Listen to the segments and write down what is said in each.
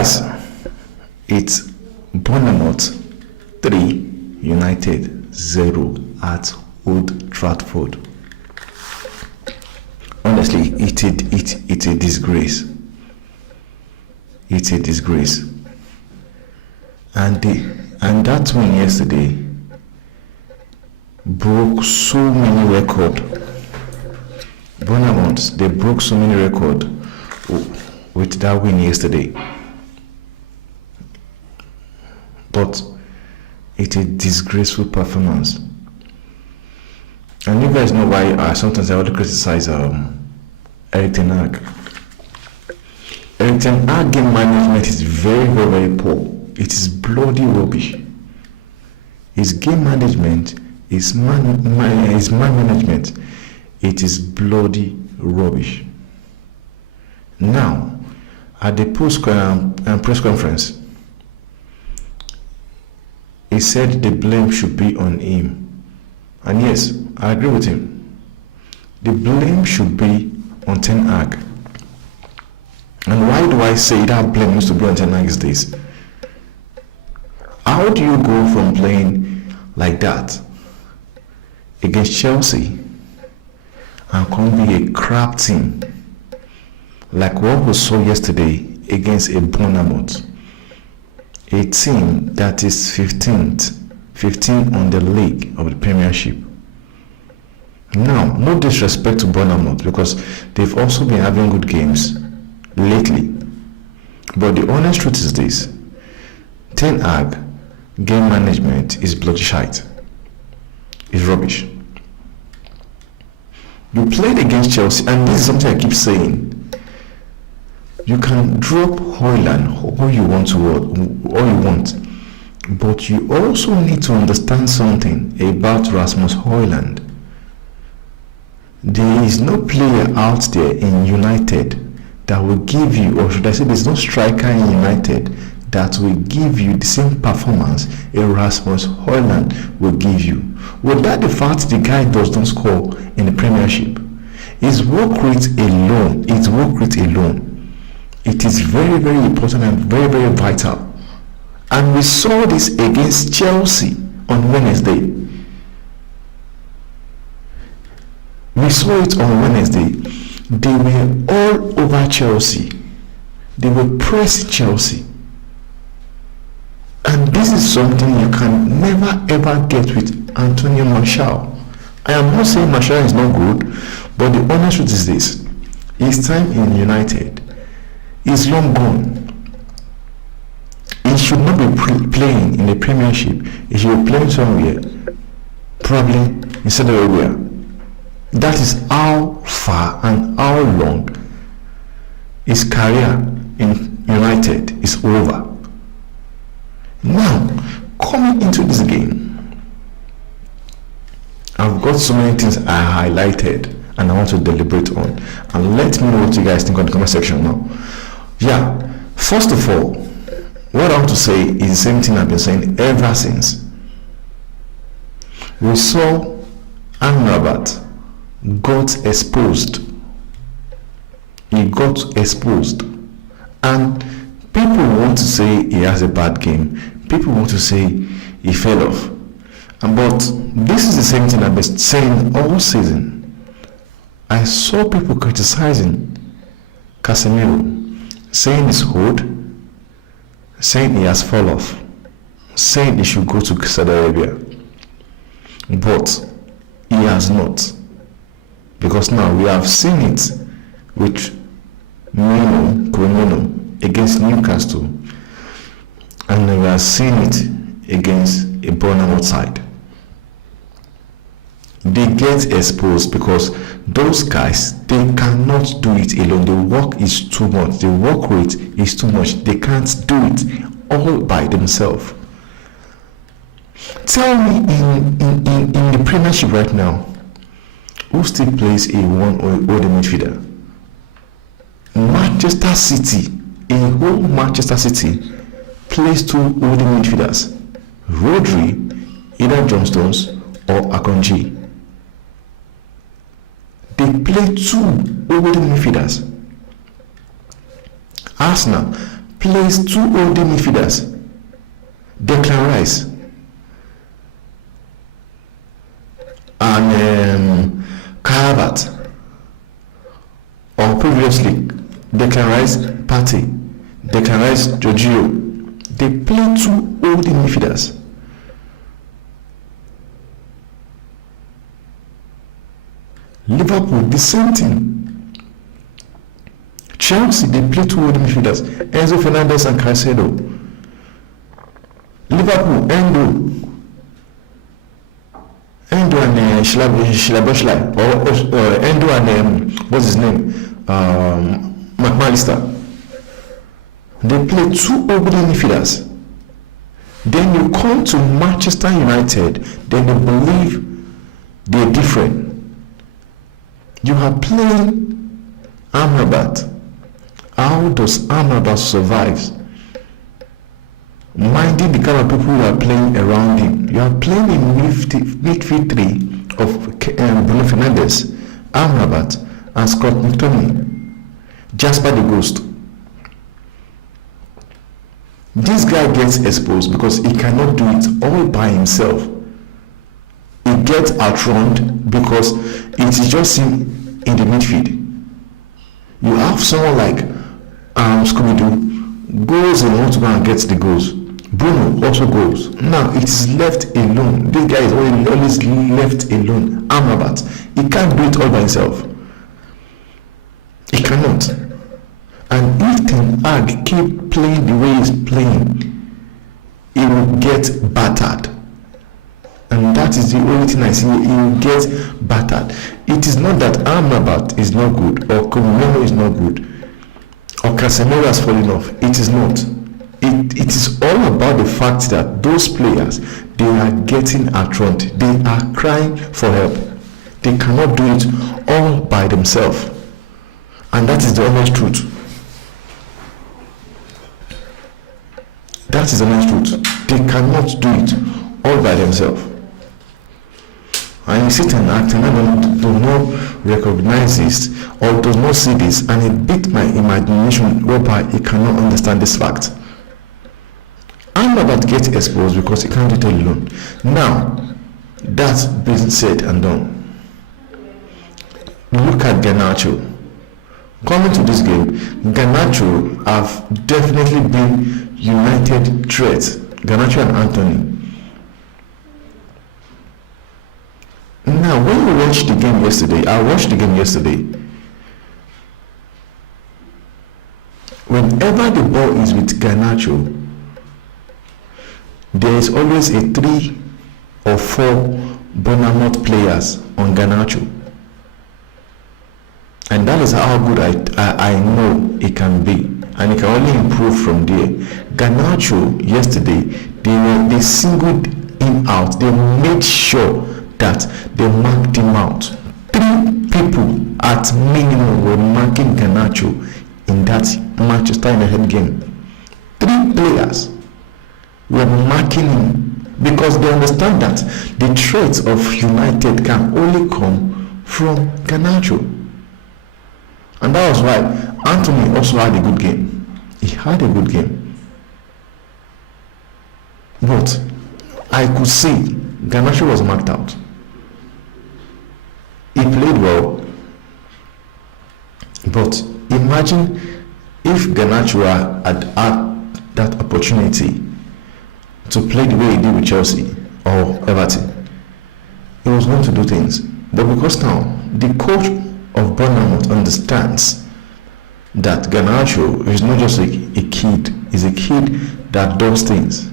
Guys, it's Bournemouth 3, United 0 at Old Trafford. Honestly, it's a disgrace. It's a disgrace. And that win yesterday broke so many records. Bournemouth, they broke so many records with that win yesterday. But it's a disgraceful performance. And you guys know why sometimes I want to criticize Eric Ten Hag. Eric Ten Hag game management is very, very, very poor. It is bloody rubbish. His game management, his man management, it is bloody rubbish. Now, at the press conference, he said the blame should be on him. And yes, I agree with him. The blame should be on Ten Hag. And why do I say that blame needs to be on Ten Hag these days? How do you go from playing like that against Chelsea and come be a crap team like what we saw yesterday against a Bournemouth, a team that is 15 on the league of the Premiership? Now, no disrespect to Bournemouth because they've also been having good games lately. But the honest truth is this: Ten Hag game management is bloody shite. It's rubbish. You played against Chelsea, and this is something I keep saying. You can drop Højlund all you want, but you also need to understand something about Rasmus Højlund. There is no player out there in United that will give you, or should I say there's no striker in United that will give you the same performance a Rasmus Højlund will give you. Without the fact the guy does not score in the Premiership, his work rate alone, it is very, very important and very, very vital. And we saw this against Chelsea on Wednesday. We saw it on Wednesday. They were all over Chelsea. They were pressing Chelsea. And this is something you can never ever get with Antonio Martial. I am not saying Martial is not good, but the honest truth is this: his time in United is long gone. He should not be playing in the Premiership. He should be playing somewhere, probably in Saudi Arabia. That is how far and how long his career in United is over. Now, coming into this game, I've got so many things I highlighted and I want to deliberate on. And let me know what you guys think on the comment section now. Yeah, first of all, what I want to say is the same thing I've been saying ever since. We saw Amrabat got exposed. He got exposed. And people want to say he has a bad game. People want to say he fell off. But this is the same thing I've been saying all season. I saw people criticizing Casemiro, saying he's old, saying he has fallen off, saying he should go to Saudi Arabia. But he has not. Because now we have seen it with Mino against Newcastle, and we are seeing it against a Bournemouth side. They get exposed because those guys, they cannot do it alone. The work is too much. The work rate is too much. They can't do it all by themselves. Tell me in the Premiership right now, who still plays a one or the midfielder? Manchester City, a whole Manchester City plays two holding midfielders, Rodri, either John Stones or Akanji. They play two holding midfielders. Arsenal plays two holding midfielders, Declan Rice and Calvert, or previously Declan Rice Partey, Declan Rice Jorginho. They play two holding midfielders. Liverpool, the same thing. Chelsea, they play two holding midfielders, Enzo Fernandez and Caicedo. Liverpool, Endo and Shlaboshlai, or Endo and what's his name, McAllister. They play two holding midfielders. Then you come to Manchester United, then they believe they're different. You are playing Amrabat. How does Amrabat survive? Minding the kind of people who are playing around him. You are playing in midfield three of Bruno Fernandes, Amrabat, and Scott McTominay. Jasper the Ghost. This guy gets exposed because he cannot do it all by himself. He gets outrun because it is just him in the midfield. You have someone like Scooby-Doo goes and wants to go and gets the goals. Bruno also goes. Now it is left alone. This guy is always left alone. Amrabat. He can't do it all by himself. He cannot. And if Ten Hag keep playing the way he's playing, he will get battered. And that is the only thing I see. He will get battered. It is not that Amrabat is not good, or Komeno is not good, or Casemiro has fallen off. It is not. It is all about the fact that those players, they are getting outrun. They are crying for help. They cannot do it all by themselves. And that is the honest truth. That is the honest truth. They cannot do it all by themselves. And you sit and act and do not recognize this or does not see this, and it beat my imagination whereby he cannot understand this fact. Amrabat gets exposed because he can't do it alone. Now, that's been said and done. Look at Garnacho. Coming to this game, Garnacho have definitely been united threats. Garnacho and Anthony. Now, when you watched the game yesterday, I watched the game yesterday. Whenever the ball is with Garnacho, there is always a 3 or 4 Bournemouth players on Garnacho. And that is how good I know it can be. And it can only improve from there. Garnacho yesterday, they singled him out. They made sure that they marked him out. 3 people at minimum were marking Garnacho in that Manchester United game. 3 players were marking him because they understand that the threats of United can only come from Garnacho. And that was why Anthony also had a good game. He had a good game. But I could see Garnacho was marked out. He played well. But imagine if Garnacho had that opportunity to play the way he did with Chelsea or Everton. He was going to do things. But because now the coach of Bournemouth understands that Garnacho is not just a kid, he's a kid that does things.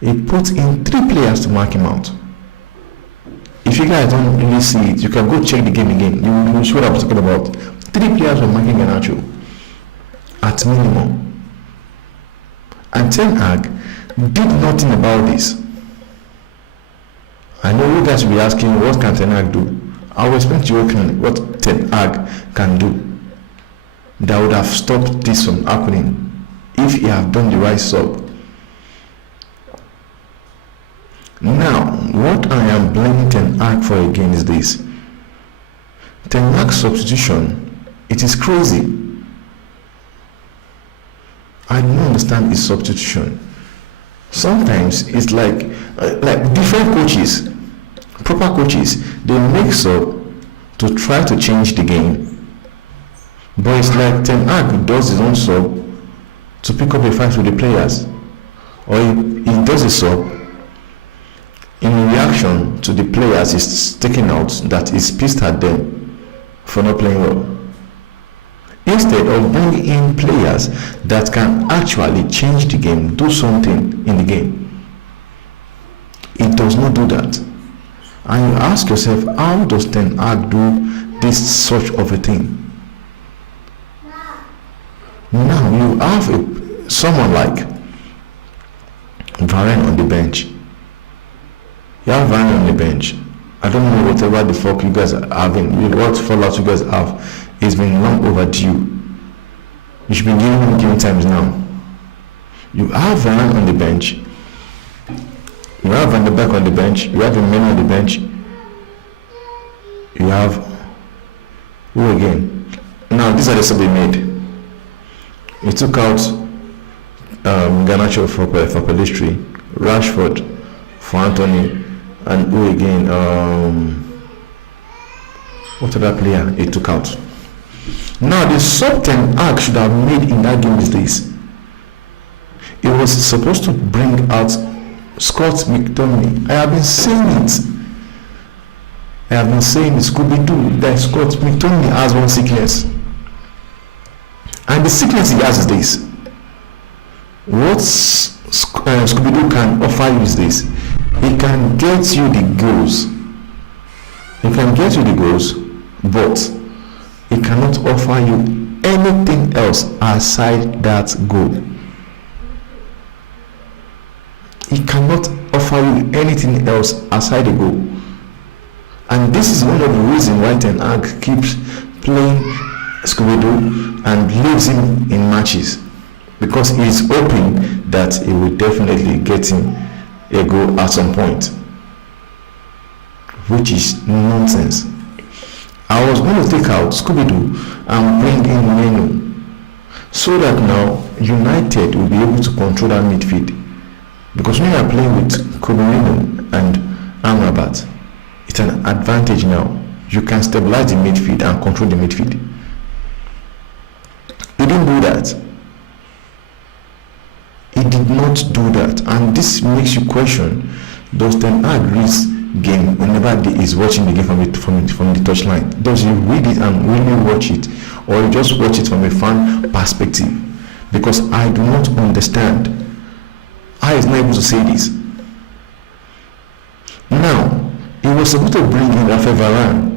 He put in 3 players to mark him out. If you guys don't really see it, you can go check the game again. You will see what I'm talking about. 3 players were marking Garnacho at minimum. And Ten Hag did nothing about this. I know you guys will be asking, what can Ten Hag do? I will explain to you what Ten Hag can do that would have stopped this from happening if he had done the right sub. Now, what I am blaming Ten Hag for again is this. Ten Hag's substitution, it is crazy. I don't understand his substitution. Sometimes it's like different coaches, proper coaches, they mix up to try to change the game. But it's like Ten Hag does his own sub to pick up a fight with the players, or he does a sub in reaction to the players he's taking out that is pissed at them for not playing well, instead of bringing in players that can actually change the game, do something in the game. It does not do that. And you ask yourself, how does Ten Hag do this such of a thing? Now you have someone like Varane on the bench. You have Varane on the bench. I don't know whatever the fuck you guys are having, what fallout you guys have. It's been long overdue. You should be giving him game times now. You have Varane on the bench. You have Van der Beek on the bench. You have Emmanuel on the bench. You have who again? Now these are the subs he made. He took out Garnacho for Pelistri, Rashford for Anthony, and who again? What other player he took out? Now the sub Ten Hag should have made in that game these days. It was supposed to bring out Scott McTominay. I have been saying it. Scooby-Doo, that Scott McTominay has one sickness. And the sickness he has is this. What Scooby-Doo can offer you is this. He can get you the goals. But he cannot offer you anything else aside that goal. He cannot offer you anything else aside the goal. And this is one of the reasons why Ten Hag keeps playing Scooby-Doo and leaves him in matches, because he's hoping that he will definitely get him a goal at some point, which is nonsense. I was going to take out Scooby-Doo and bring in Menu, so that now United will be able to control that midfield. Because when you are playing with Kobe and Amrabat, it's an advantage now. You can stabilize the midfield and control the midfield. He didn't do that. He did not do that. And this makes you question, does Ten Hag read game whenever he is watching the game from the touchline? Does he read it and really watch it? Or he just watch it from a fan perspective? Because I do not understand. I is not able to say this. Now, he was supposed to bring in Rafael Varane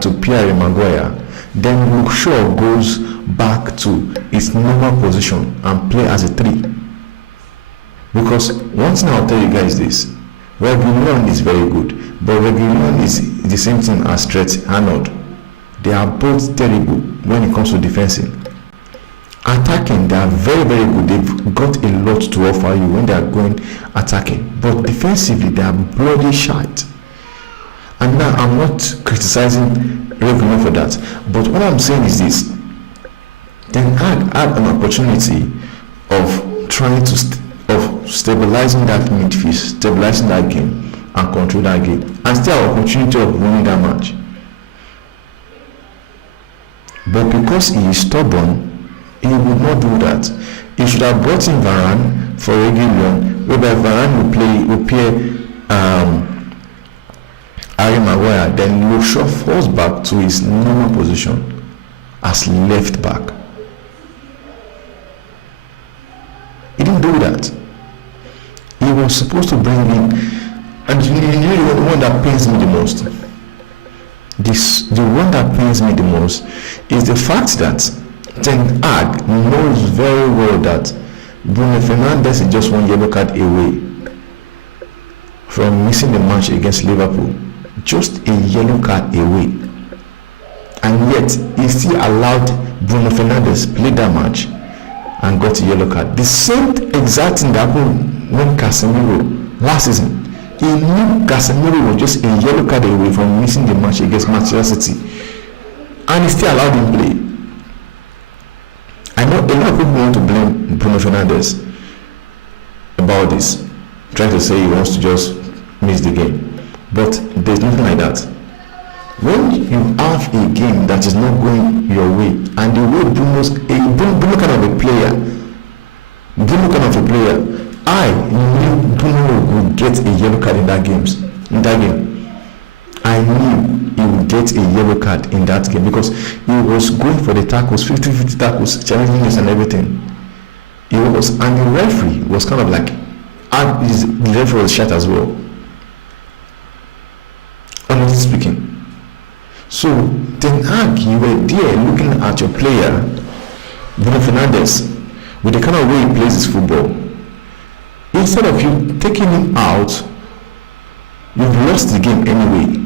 to Pierre Maguire. Then Luke Shaw goes back to his normal position and play as a 3. Because one thing I'll tell you guys this, Reguilon is very good, but Reguilon is the same thing as Trent Arnold. They are both terrible when it comes to defending. Attacking, they are very, very good. They've got a lot to offer you when they are going attacking. But defensively, they are bloody shite. And now, I'm not criticizing Reguilon for that. But what I'm saying is this. Ten Hag had an opportunity of trying to of stabilizing that midfield, stabilizing that game, and control that game. And still have an opportunity of winning that match. But because he is stubborn, he would not do that. He should have brought in Varane for Reguilon, whereby Varane will play Harry Maguire. Then Luke Shaw falls back to his normal position as left back. He didn't do that. He was supposed to bring in, and you know the one that pains me the most. The one that pains me the most is the fact that Ten Hag knows very well that Bruno Fernandes is just one yellow card away from missing the match against Liverpool. Just a yellow card away. And yet, he still allowed Bruno Fernandes play that match and got a yellow card. The same exact thing that happened when Casemiro last season. He knew Casemiro was just a yellow card away from missing the match against Manchester City. And he still allowed him play. I a lot of people want to blame Bruno Fernandes about this, trying to say he wants to just miss the game. But there's nothing like that. When you have a game that is not going your way, and the way Bruno kind of a player, I knew Bruno would get a yellow card in that game. I knew he would get a yellow card in that game because he was going for the tackles, 50-50 tackles, challenging this and everything. And the referee was kind of like, the referee was shut as well, honestly speaking. So Ten Hag, you were there looking at your player, Bruno Fernandes, with the kind of way he plays his football. Instead of you taking him out, you've lost the game anyway.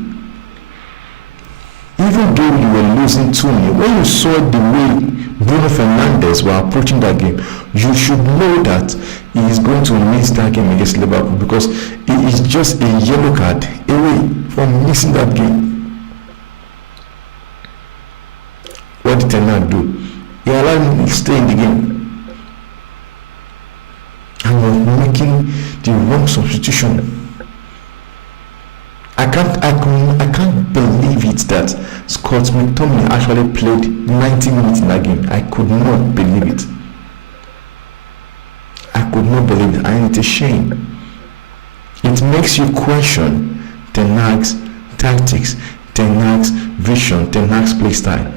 Even though you were losing 2-0, when you saw the way Bruno Fernandes were approaching that game, you should know that he is going to miss that game against Liverpool because he is just a yellow card away from missing that game. What did Ten Hag do? He allowed him to stay in the game and was making the wrong substitution. I can't believe it that Scott McTominay actually played 90 minutes in that game. I could not believe it. And it's a shame. It makes you question Ten Hag's tactics, Ten Hag's vision, Ten Hag's play style.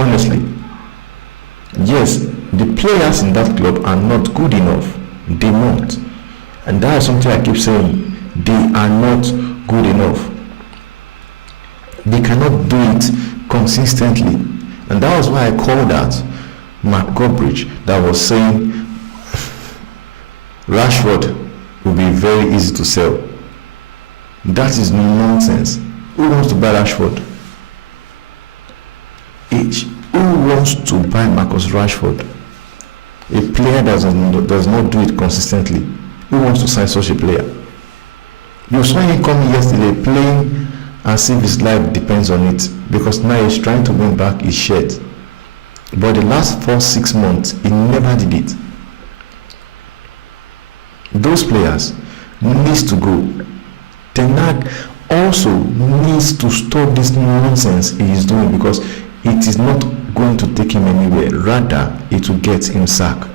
Honestly, yes, the players in that club are not good enough. They're not. And that is something I keep saying. They are not good enough. They cannot do it consistently. And that was why I called out Mark Goldbridge that was saying Rashford will be very easy to sell. That is nonsense. Who wants to buy Rashford? Who wants to buy Marcus Rashford? A player that does not do it consistently. Who wants to sign such a player? You saw him come yesterday playing as if his life depends on it because now he's trying to win back his shirt. But the last 4-6 months, he never did it. Those players needs to go. Ten Hag also needs to stop this nonsense he is doing because it is not going to take him anywhere. Rather, it will get him sacked.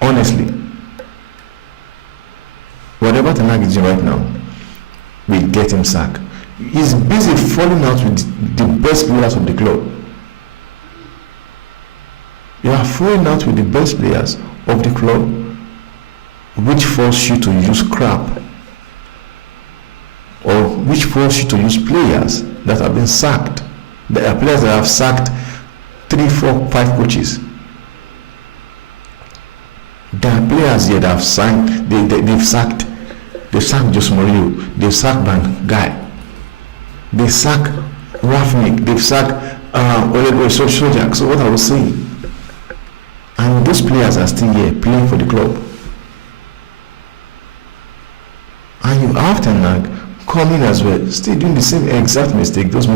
Honestly, whatever Ten Hag is doing right now will get him sacked. He's busy falling out with the best players of the club. You are falling out with the best players of the club, which force you to use crap, or which force you to use players that have been sacked. There are players that have sacked 3, 4, 5 coaches. There are players here that have signed, they've sacked Jose Mourinho, they've sacked Van Gaal, they sacked Rafnik, they've sacked Ole Sojak. So what I was saying, and those players are still here playing for the club. And you have Ten Hag coming as well, still doing the same exact mistake those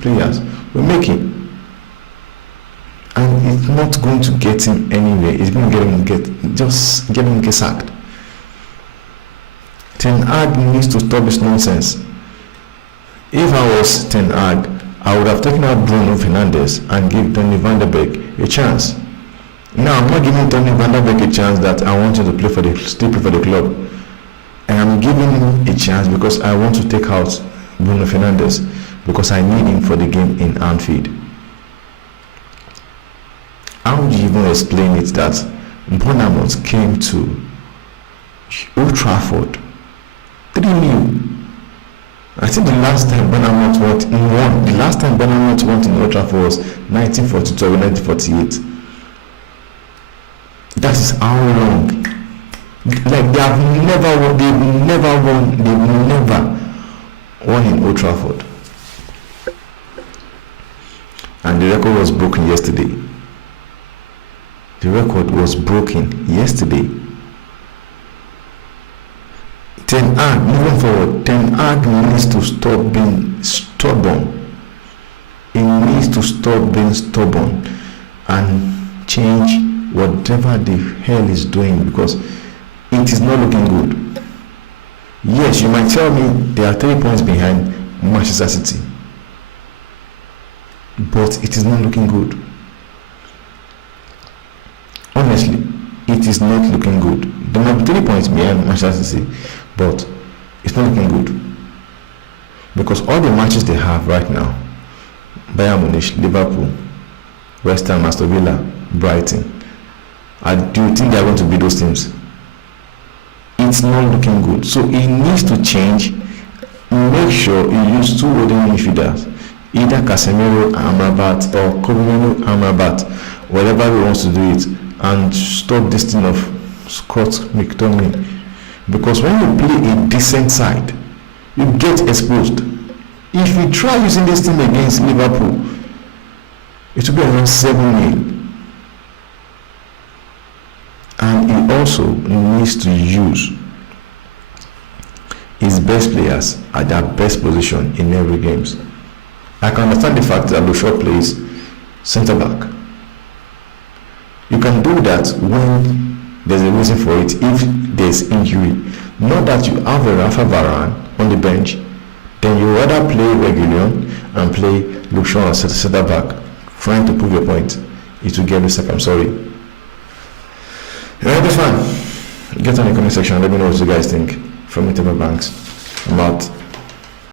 players were making. And it's not going to get him anywhere. It's going to get him sacked. Ten Hag needs to stop this nonsense. If I was Ten Hag, I would have taken out Bruno Fernandes and give Donny van der Beek a chance. Now I'm not giving Donny van der Beek a chance that I want him to still play for the club. And I'm giving him a chance because I want to take out Bruno Fernandes because I need him for the game in Anfield. How would you even explain it that Bournemouth came to Old Trafford 3-0? I think the last time Bournemouth won in Old Trafford was 1942 or 1948. That is how long. Like they've never won in Old Trafford. And the record was broken yesterday. Ten Hag, moving forward, Ten Hag needs to stop being stubborn. He needs needs to stop being stubborn and change whatever the hell is doing, because it is not looking good. Yes, you might tell me they are 3 points behind Manchester City, but it is not looking good. Honestly, it is not looking good. They might be 3 points behind Manchester City, but it's not looking good. Because all the matches they have right now, Bayern Munich, Liverpool, West Ham, Aston Villa, Brighton, do you think they are going to beat those teams? It's not looking good. So he needs to change. Make sure he use 2 holding midfielders, either Casemiro Amrabat or Kobe Amrabat, whatever he wants to do it, and stop this thing of Scott McTominay. Because when you play a decent side, you get exposed. If you try using this team against Liverpool, it will be around 7-0. And he also needs to use his best players at their best position in every game. I can understand the fact that Lushon plays centre back. You can do that when there's a reason for it, if there's injury. Not that you have a Rafa Varane on the bench, then you rather play Reguilon and play Lushon as centre back, trying to prove your point. It will get the I'm sorry. You're fine. Get on the comment section and let me know what you guys think from Internet Banks about